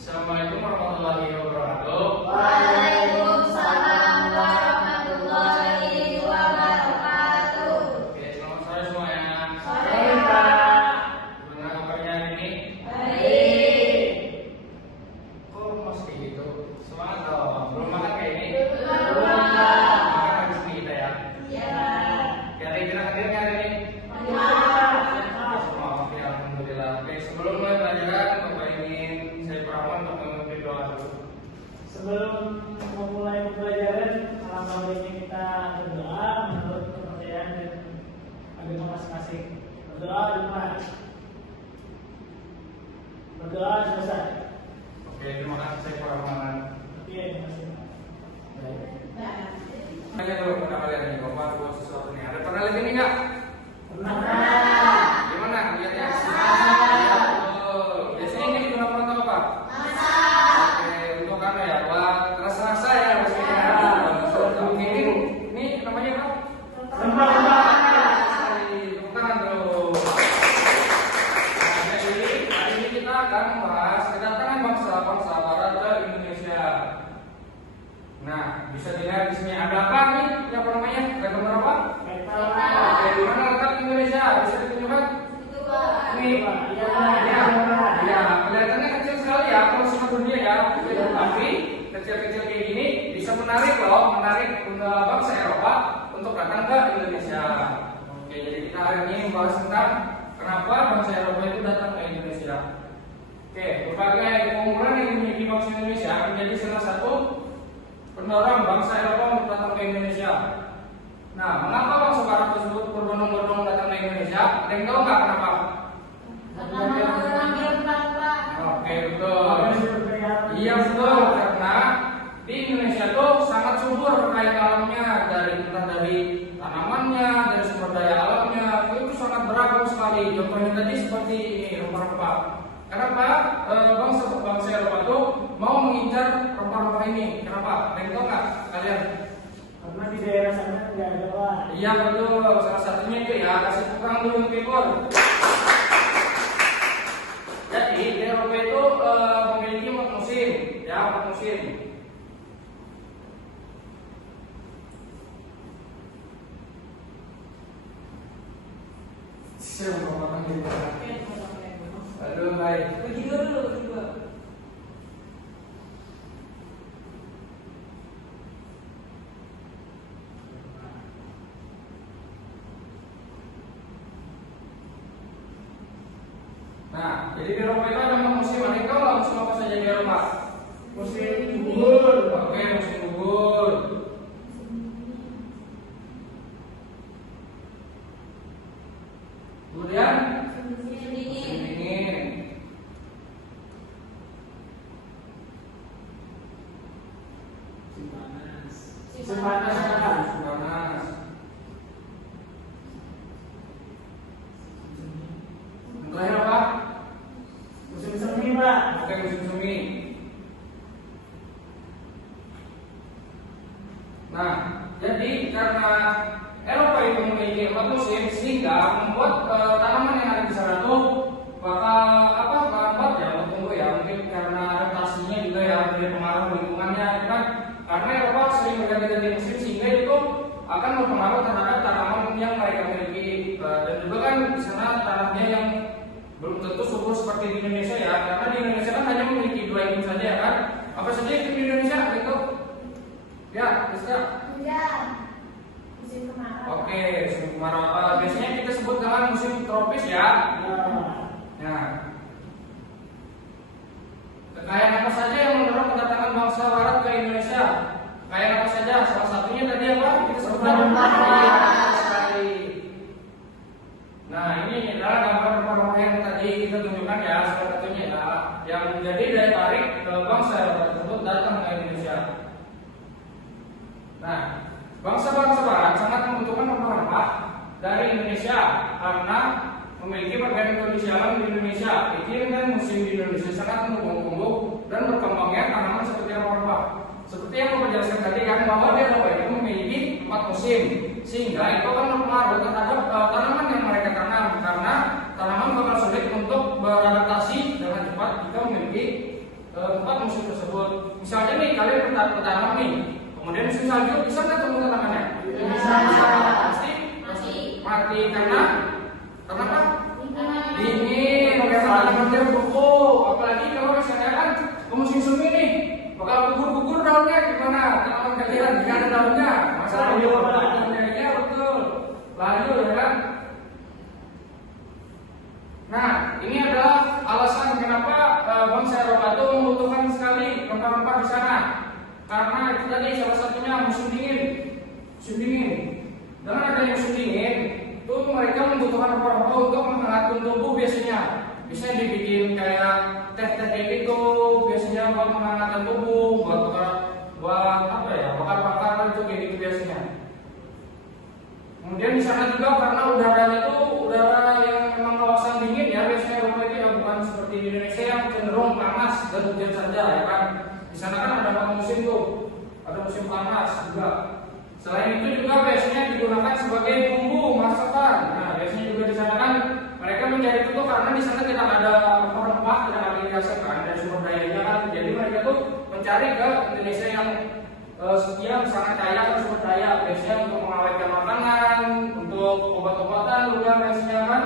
Assalamualaikum warahmatullahi wabarakatuh. Waalaikumsalam warahmatullahi wabarakatuh. Oke, selamat sore semuanya. Sore, Pak. Gimana kabarnya hari ini? Baik. Kok masih kayak gitu? Semangat dong. Belum makan kayak ini? Belum. Makan habis ini kita ya. Ya. Hari ini hadirnya hari ini? Ya. Oke, alhamdulillah. Oke, sebelum mulai pelajaran, Bapak ingin saya permohon untuk memimpin doa dulu. Sebelum memulai pembelajaran, alangkah baiknya kita berdoa menurut kepercayaan dan agama masing-masing. Berdoa dulu, berdoa selesai. Oke, terima kasih saya permohonan. Oke, terima kasih. Tanya dulu kepada kalian nih, Bapak buat sesuatu nih. Ada pernah lihat ini nggak? Pernah. Gimana lihatnya? Iya, betul. Biasanya ini digunakan untuk apa? Oke, untuk apa ya? Buat rasa-rasa ya biasanya. Oke, ini namanya apa? Rempah-rempah. Tepuk tangan dulu. Nah, jadi hari ini kita akan membahas kedatangan bangsa-bangsa Barat ke Indonesia. Nah, bisa dilihat di sini ada apa nih? Ini apa namanya? Ada gambar apa? Oke, di mana letak Indonesia? Bisa ditunjukkan? Ini, ya, kelihatannya kecil sekali ya, kalau seluruh dunia ya. Tapi kecil-kecil kayak gini bisa menarik loh, menarik bangsa Eropa untuk datang ke Indonesia. Oke, jadi kita hari ini membahas tentang kenapa bangsa Eropa itu datang ke Indonesia. Oke, berbagai keunggulan yang dimiliki bangsa Indonesia menjadi salah satu pendorong bangsa Eropa untuk datang ke Indonesia. Nah, mengapa bangsa Barat tersebut berbondong-bondong datang ke Indonesia? Ada yang tahu nggak kenapa? Oke, betul. Iya betul, karena di Indonesia tuh sangat subur kekayaan alamnya, entah dari tanamannya, dari sumber daya alamnya, itu sangat beragam sekali. Contohnya tadi seperti ini rempah-rempah. Kenapa bangsa Eropa tuh mau mengincar rempah-rempah ini? Kenapa? Ada yang tahu nggak kalian? Karena di daerah sana tidak ada lah. Iya betul, salah satunya itu ya, kasih tukang dulu pipur. Jadi di Eropa itu memiliki 4 musim, ya 4 musim. Siapa orang gitu? Aduh baik. Nah, jadi di Eropa itu ada 4 musim. Ada yang tahu nggak musim apa saja di Eropa? Musim gugur. Oke, musim gugur. Kemudian musim dingin. Musim panas. Musim panas. Yang terakhir apa? Musim semi, Pak. Oke, musim semi. Nah, jadi karena Eropa itu memiliki 4 musim sehingga membuat tanaman yang ada di sana tuh bakal lambat ya bertumbuh ya, mungkin karena adaptasinya juga ya dari pengaruh lingkungannya kan, karena Eropa sering berganti-ganti musim sehingga itu akan berpengaruh terhadap tanaman yang mereka miliki. Dan juga kan di sana tanahnya yang belum tentu subur seperti di Indonesia ya, karena di Indonesia kan hanya memiliki 2 iklim saja ya kan. Apa saja iklim di Indonesia gitu? Ya, Rizka. Musim kemarau. Oke, musim kemarau. Biasanya kita sebut dengan musim tropis ya. Nah, kekayaan apa saja yang mendorong kedatangan bangsa Barat ke Indonesia? Kekayaan apa saja? Salah satunya tadi apa? Kita sebutkan rempah-rempah sekali. Nah, ini adalah gambar rempah-rempah yang tadi kita tunjukkan ya, salah satunya ya, yang menjadi daya tarik bangsa Barat tersebut datang ke Indonesia. Nah, bangsa-bangsa Barat sangat membutuhkan rempah-rempah dari Indonesia karena memiliki berbagai kondisi alam di Indonesia. Iklim dan musim di Indonesia sangat mendukung dan berkembangnya tanaman seperti rempah-rempah. Seperti yang saya jelaskan tadi kan, bahwa di Eropa itu memiliki 4 musim, sehingga itu akan berpengaruh terhadap tanaman yang mereka tanam, karena tanaman bakal sulit untuk beradaptasi dengan cepat jika memiliki bertanam nih. Kemudian musim salju bisa nggak tumbuh tanamannya? Bisa. Pasti mati karena apa? Lingkungan. Dingin, karena tanamannya beku. Apalagi kalau misalnya kan ke musim semi nih, bakal gugur daunnya gimana? Tanaman kalian jika ada daunnya, masalah daunnya ya betul. Layu ya kan? Nah, ini adalah alasan kenapa bangsa Eropa itu membutuhkan sekali rempah-rempah di sana. Karena itu tadi salah satunya musim dingin. Dengan adanya musim dingin, itu mereka membutuhkan rempah-rempah untuk menghangatkan tubuh biasanya. Biasanya dibikin kayak teh-teh kayak gitu, biasanya buat menghangatkan tubuh, buat apa ya, bakar-bakaran itu kayak gitu biasanya. Kemudian di sana juga karena udaranya itu udara yang memang kawasan dingin ya, biasanya Eropa itu ya bukan seperti di Indonesia yang cenderung panas dan hujan saja ya kan. Di sana kan ada musim tuh, ada musim panas juga. Selain itu juga biasanya digunakan sebagai bumbu masakan. Nah biasanya juga di sana kan mereka mencari itu tuh karena di sana tidak ada rempah, tidak ada irigasi kan, dan sumber dayanya kan. Jadi mereka tuh mencari ke Indonesia yang sangat kaya akan sumber daya, biasanya untuk mengawetkan makanan, untuk obat-obatan juga biasanya kan.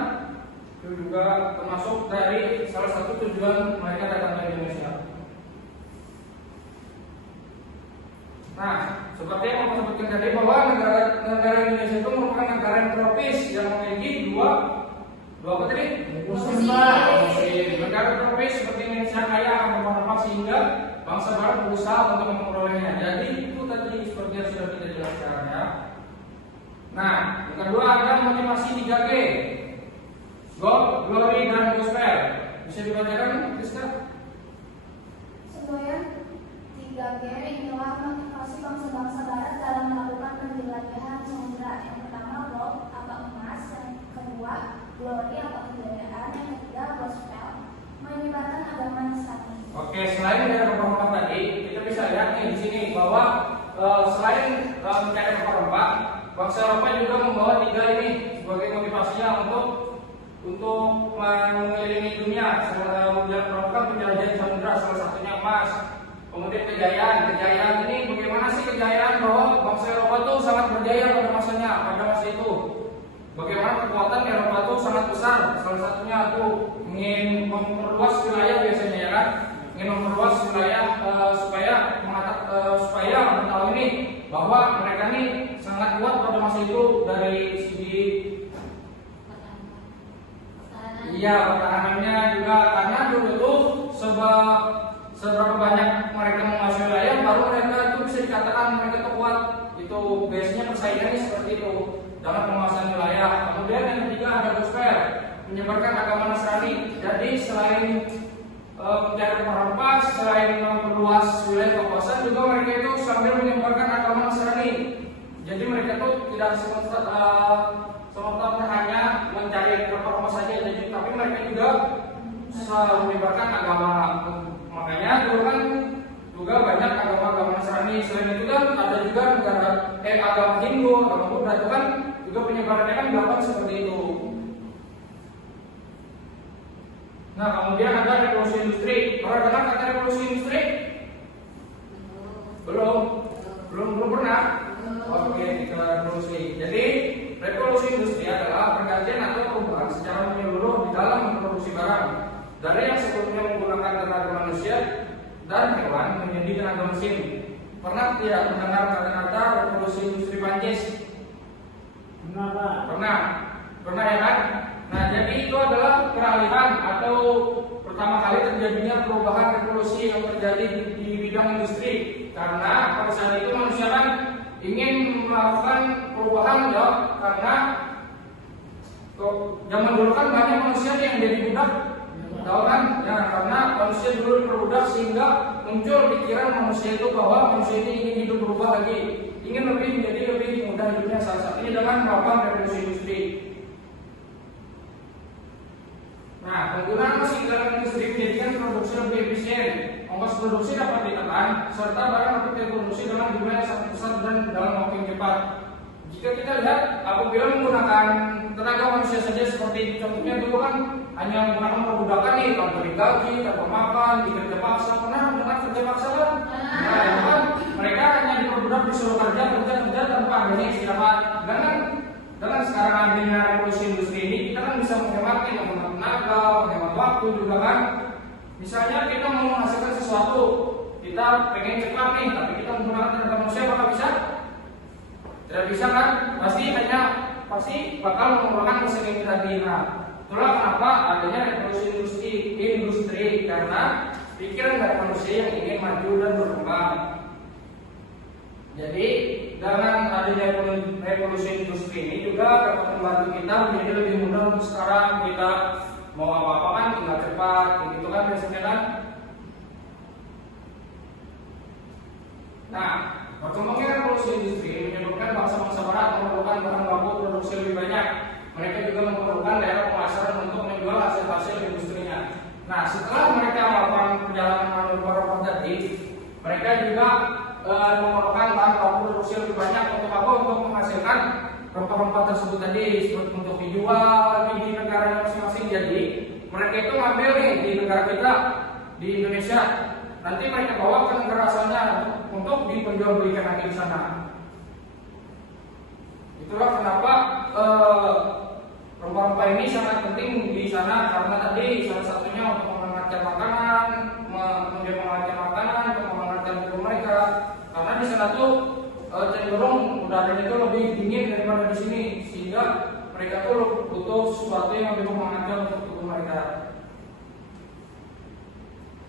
Itu juga termasuk dari salah satu tujuan mereka datang ke Indonesia. Nah, seperti yang aku sebutkan tadi bahwa negara Indonesia itu merupakan negara yang tropis yang memiliki dua apa tadi? Musim, Pak. Musim. Negara tropis seperti Indonesia kaya akan rempah-rempah sehingga bangsa barat berusaha untuk memperolehnya. Jadi itu tadi seperti yang sudah kita jelaskan ya. Nah, yang kedua ada motivasi 3G. God, Glory, dan Gospel. Bisa dibacakan, Krista? Semboyan 3G inilah motivasi bangsa-bangsa barat dalam melakukan penjelajahan samudera. Yang pertama gold atau emas, yang kedua glory atau kejayaan, yang ketiga gospel menyebarkan agama Nasrani. Oke, selain dari rempah-rempah tadi, kita bisa lihat nih di sini bahwa selain mencari rempah-rempah, bangsa Eropa juga membawa 3 ini sebagai motivasinya untuk mengelilingi dunia. Melakukan penjelajahan samudera, salah satunya emas. Kemudian kejayaan ini bagaimana sih kejayaan bahwa bangsa Eropa itu sangat berjaya pada masa itu. Bagaimana kekuatan Eropa itu sangat besar. Salah satunya itu ingin memperluas wilayah biasanya ya kan, ingin memperluas wilayah supaya mengetahui ini bahwa mereka ini sangat kuat pada masa itu dari segi pertahanannya juga, karena dulu tuh seberapa banyak mereka menguasai wilayah baru mereka itu bisa dikatakan mereka itu kuat. Itu biasanya persaingannya seperti itu dalam penguasaan wilayah. Kemudian yang ketiga ada gospel, menyebarkan agama Nasrani. Jadi selain mencari rempah, selain memperluas wilayah kekuasaan, juga mereka itu sambil menyebarkan agama Nasrani. Jadi mereka itu tidak semata-mata hanya mencari rempah saja, tapi mereka juga menyebarkan agama. Makanya dulu kan juga banyak agama-agama Nasrani. Selain itu kan ada juga agama Hindu, agama Buddha itu kan juga penyebarannya kan dilakukan seperti itu. Nah, kemudian ada revolusi industri. Pernah dengar kata revolusi industri? Belum pernah. Oke, kita revolusi. Jadi revolusi industri adalah pergantian atau perubahan secara menyeluruh di dalam memproduksi barang dari yang sebelumnya menggunakan tenaga manusia dan hewan menjadi tenaga mesin. Pernah tidak mendengar kata-kata revolusi industri Prancis? Pernah ya kan? Nah, jadi itu adalah peralihan atau pertama kali terjadinya perubahan revolusi yang terjadi di bidang industri. Karena pada saat itu manusia kan ingin melakukan perubahan ya, karena zaman dulu kan banyak manusia yang jadi budak, tahu kan? Ya, karena manusia dulu diperbudak sehingga muncul pikiran manusia itu bahwa manusia ini ingin hidup berubah lagi, ingin menjadi lebih mudah hidupnya. Salah satunya dengan melakukan revolusi industri. Nah, penggunaan mesin dalam industri menjadikan produksi lebih efisien, ongkos produksi dapat ditekan, serta barang dapat diproduksi dalam jumlah yang sangat besar dan dalam waktu yang cepat. Jika kita lihat, apabila menggunakan tenaga manusia saja seperti contohnya dulu kan hanya menggunakan perbudakan nih, tanpa digaji, tanpa makan, dikerja paksa. Pernah mendengar kerja paksa kan? Nah, itu kan budak disuruh kerja tanpa adanya istirahat. Dengan sekarang adanya revolusi industri ini, kita kan bisa menghemat tenaga, menghemat waktu juga kan. Misalnya kita mau menghasilkan sesuatu, kita pengen cepat nih, tapi kita menggunakan tenaga manusia, apakah bisa? Tidak bisa kan? Pasti bakal menggunakan mesin yang tadi. Nah, itulah kenapa adanya revolusi industri karena pikiran dari manusia yang ingin maju dan berkembang. Jadi dengan adanya revolusi industri ini juga dapat membantu kita menjadi lebih mudah untuk sekarang kita mau apa-apa kan tinggal cepat, gitu kan biasanya kan. Nah, berkembangnya revolusi industri menyebabkan bangsa-bangsa barat memerlukan bahan baku produksi lebih banyak. Mereka juga memerlukan daerah pemasaran untuk menjual hasil-hasil industrinya. Nah, setelah mereka melakukan perjalanan menuju tadi, mereka juga memerlukan bahan baku produksi lebih banyak untuk apa? Untuk menghasilkan rempah-rempah tersebut tadi untuk dijual di negara masing-masing. Jadi mereka itu ngambil nih di negara kita di Indonesia, nanti mereka bawa ke negara asalnya untuk diperjualbelikan lagi di sana. Itulah kenapa rempah-rempah ini sangat penting di sana karena tadi salah satunya untuk menghangatkan makanan, kemudian menghangatkan makanan untuk menghangatkan tubuh mereka. Karena di sana tuh cenderung udaranya itu lebih dingin daripada di sini, sehingga mereka tuh butuh sesuatu yang lebih menghangatkan untuk tubuh mereka.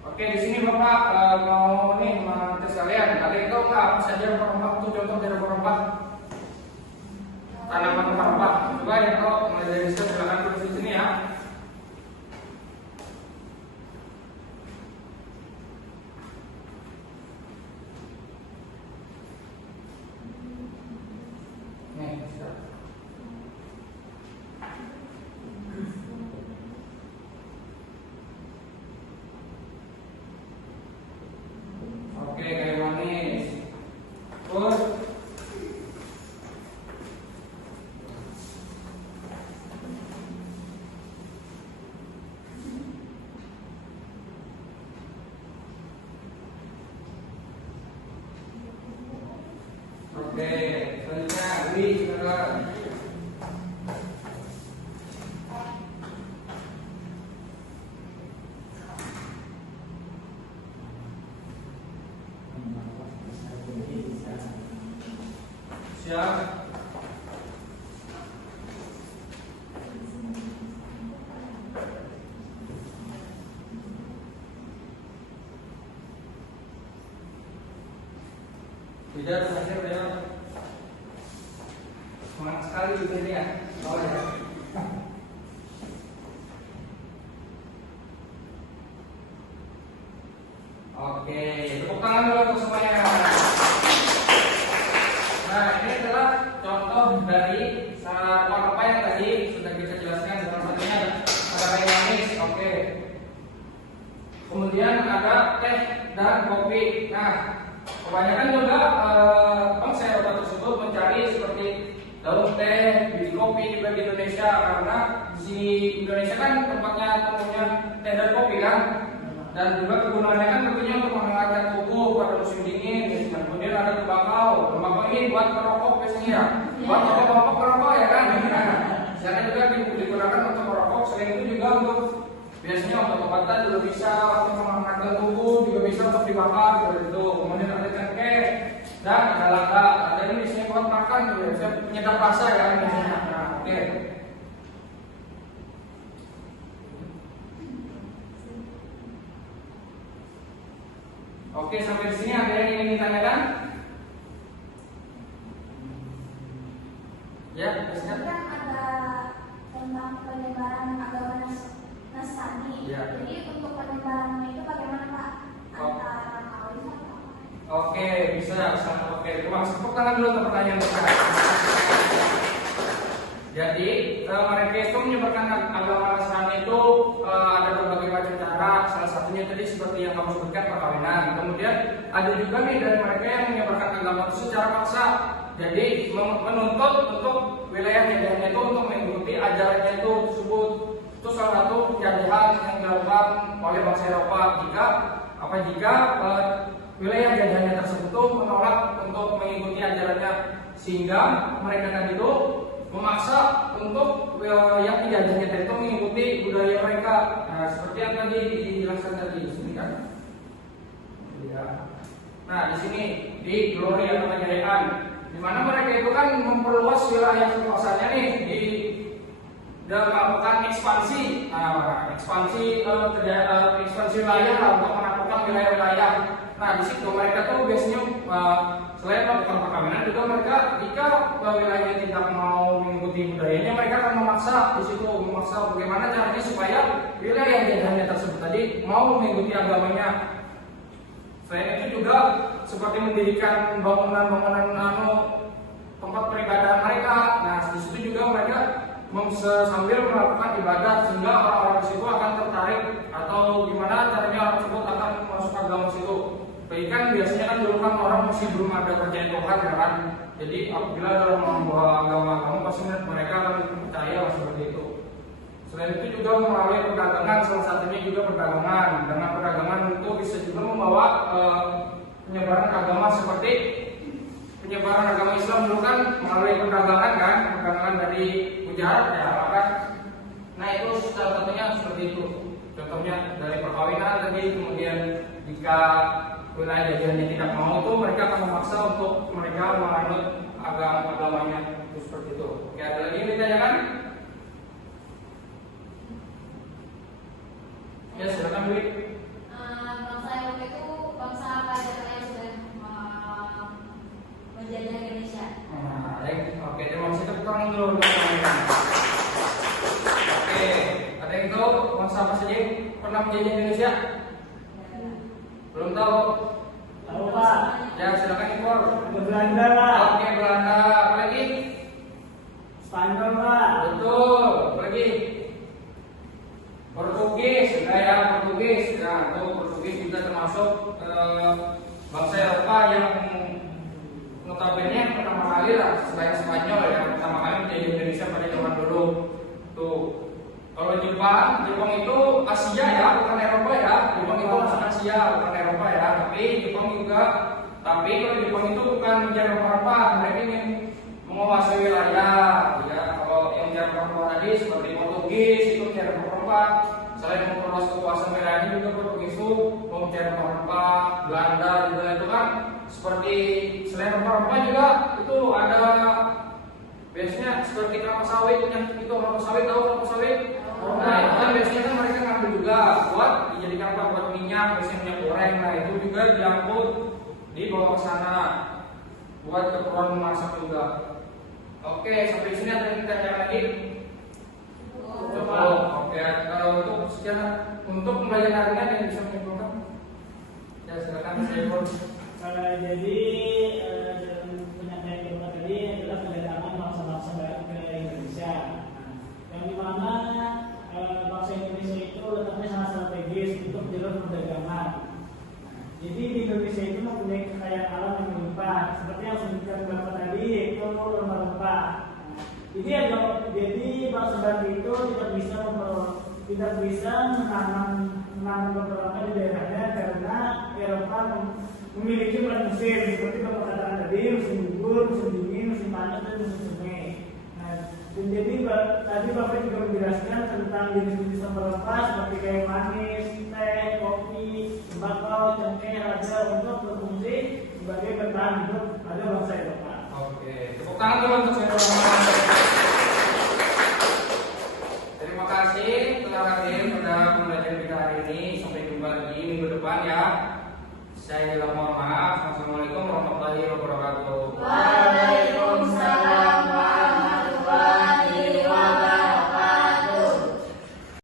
Oke, di sini Bapak mau nih mengajar sekalian. Kalian tahu nggak apa saja rempah-rempah itu contoh dari rempah? Tanaman rempah-rempah. Coba yang tahu mulai dari situ silakan tulis di sini ya. Nih, oke, kayu manis. Terus oke, selanjutnya Wi, silakan. Siap. Tidak, terakhir ya. Semangat sekali juga ini ya. Oh ya. Oke, tepuk tangan dulu untuk semuanya. Nah, ini adalah contoh dari apa yang tadi sudah kita jelaskan. Salah satunya ada kayu manis. Oke. Kemudian ada teh dan kopi. Nah, kebanyakan juga bangsa Eropa tersebut mencari seperti daun teh, biji kopi juga di Indonesia karena di Indonesia kan tempatnya temunya teh dan kopi kan, dan juga kegunaannya kan tentunya untuk menghangatkan tubuh pada musim dingin. Kemudian ada tembakau ini buat perokok biasanya, buat bapak-bapak perokok ya kan. Nah, juga digunakan untuk merokok. Selain itu juga untuk biasanya untuk obatan juga bisa, untuk menghangatkan tubuh juga bisa untuk dibakar seperti itu. Kemudian ada cengkeh dan ada langka. Ada ini biasanya buat makan juga, bisa penyedap rasa ya biasanya. Nah, oke. Oke, sampai di sini ada yang ingin ditanyakan? Ya, biasanya. Kan ada tentang penyebaran agama Nasrani. Ya. Jadi untuk penyebarannya itu bagaimana Pak? Antara Katolik atau Oke, bisa. Oke, terima kasih. Tepuk tangan dulu untuk pertanyaan kita. Jadi mereka itu menyebarkan agama Nasrani itu ada berbagai macam cara. Salah satunya tadi seperti yang kamu sebutkan, perkawinan. Kemudian ada juga nih dari mereka yang menyebarkan agama itu secara paksa. Jadi menuntut untuk wilayah negara itu untuk mengikuti ajarannya itu tersebut. Itu salah satu penjajahan yang dilakukan oleh bangsa Eropa jika wilayah jajahannya tersebut tuh menolak untuk mengikuti ajarannya, sehingga mereka tadi itu memaksa untuk yang dijajahnya tadi itu mengikuti budaya mereka. Nah, seperti yang tadi dijelaskan tadi di sini kan. Ya. Nah, di sini di Glory atau kejayaan, di mana mereka itu kan memperluas wilayah kekuasaannya nih dan melakukan ekspansi, ekspansi wilayah lah, untuk menaklukkan wilayah-wilayah. Nah, di situ mereka tuh biasanya selain melakukan perkawinan juga mereka jika wilayahnya tidak mau mengikuti budayanya, mereka akan memaksa di situ, memaksa bagaimana caranya supaya wilayah jajahannya tersebut tadi mau mengikuti agamanya. Selain itu juga seperti mendirikan bangunan-bangunan tempat peribadahan mereka. Nah, di situ juga mereka sambil melakukan ibadah, sehingga orang-orang di situ akan tertarik, atau gimana caranya orang tersebut akan masuk agama situ. Jadi kan biasanya kan dulu kan orang masih belum ada percaya Tuhan ya kan. Jadi apabila dalam membawa agama pasti mereka akan percaya seperti itu. Selain itu juga melalui perdagangan, salah satunya juga perdagangan. Dengan perdagangan itu bisa juga membawa penyebaran agama, seperti penyebaran agama Islam dulu kan melalui perdagangan kan, perdagangan dari mujarab ya kan. Nah, itu salah satunya seperti itu. Contohnya dari perkawinan tadi, kemudian jika wilayah jajahannya tidak mau itu mereka akan memaksa untuk mereka menganut agamanya itu seperti itu. Oke, ada lagi yang ditanyakan? Ya, silakan Beli. Bangsa Eropa itu bangsa apa aja yang sudah menjajah Indonesia? Oke, terima kasih, tepuk tangan dulu. Oke, ada yang tahu bangsa apa saja yang pernah menjajah Indonesia? Belum tahu? Tahu Pak? Ya, silakan impor. Belanda Pak. Oke, Belanda. Apa lagi? Spanyol Pak. Betul. Apa lagi? Portugis. Nah ya, Portugis. Nah, itu Portugis juga termasuk bangsa Eropa yang notabene pertama kali lah selain Spanyol yang pertama kali menjadi Indonesia pada zaman dulu. Tuh. Kalau Jepang itu Asia ya, bukan Eropa ya. Jepang itu masuk Asia, bukan Eropa ya. Tapi Jepang juga. Tapi kalau Jepang itu bukan menjadi Eropa, mereka ingin menguasai wilayah. Ya, kalau yang menjadi Eropa tadi seperti Portugis itu menjadi Eropa. Selain memperluas kekuasaan wilayahnya juga Portugis itu menjadi Eropa. Belanda juga itu kan seperti selain Eropa juga itu ada biasanya seperti kelapa sawit, yang itu kelapa sawit, tahu kelapa sawit? Nah, itu kan biasanya kan mereka ngambil juga buat dijadikan apa, buat minyak, biasanya minyak goreng. Nah, itu juga diangkut dibawa ke sana buat keperluan memasak juga. Oke, sampai di sini ada yang ditanya lagi? Coba. Oke, untuk pembelajaran hari ini yang bisa menyimpulkan? Ya, silakan saya pun. Jadi penyampaian kita tadi adalah kedatangan bangsa-bangsa barat ke Indonesia. Yang dimana bangsa Indonesia itu letaknya sangat strategis untuk jalur perdagangan. Jadi di Indonesia itu mempunyai kekayaan alam yang melimpah, seperti yang disebutkan Bapak tadi, yaitu rempah-rempah. Jadi bangsa barat itu tidak bisa menanam beberapa di daerahnya karena Eropa memiliki empat musim seperti Bapak katakan tadi, musim gugur, musim dingin, musim panas, dan musim semi. Nah, dan jadi tadi Bapak juga menjelaskan tentang jenis-jenis rempah seperti kayu manis, teh, kopi, tembakau, cengkeh, ada untuk berfungsi sebagai bertahan hidup pada bangsa Eropa. Oke, tepuk tangan dulu untuk saya. Terima kasih telah hadir pada pembelajaran kita hari ini. Sampai jumpa lagi minggu depan ya. Saya mohon maaf. Assalamualaikum warahmatullahi wabarakatuh.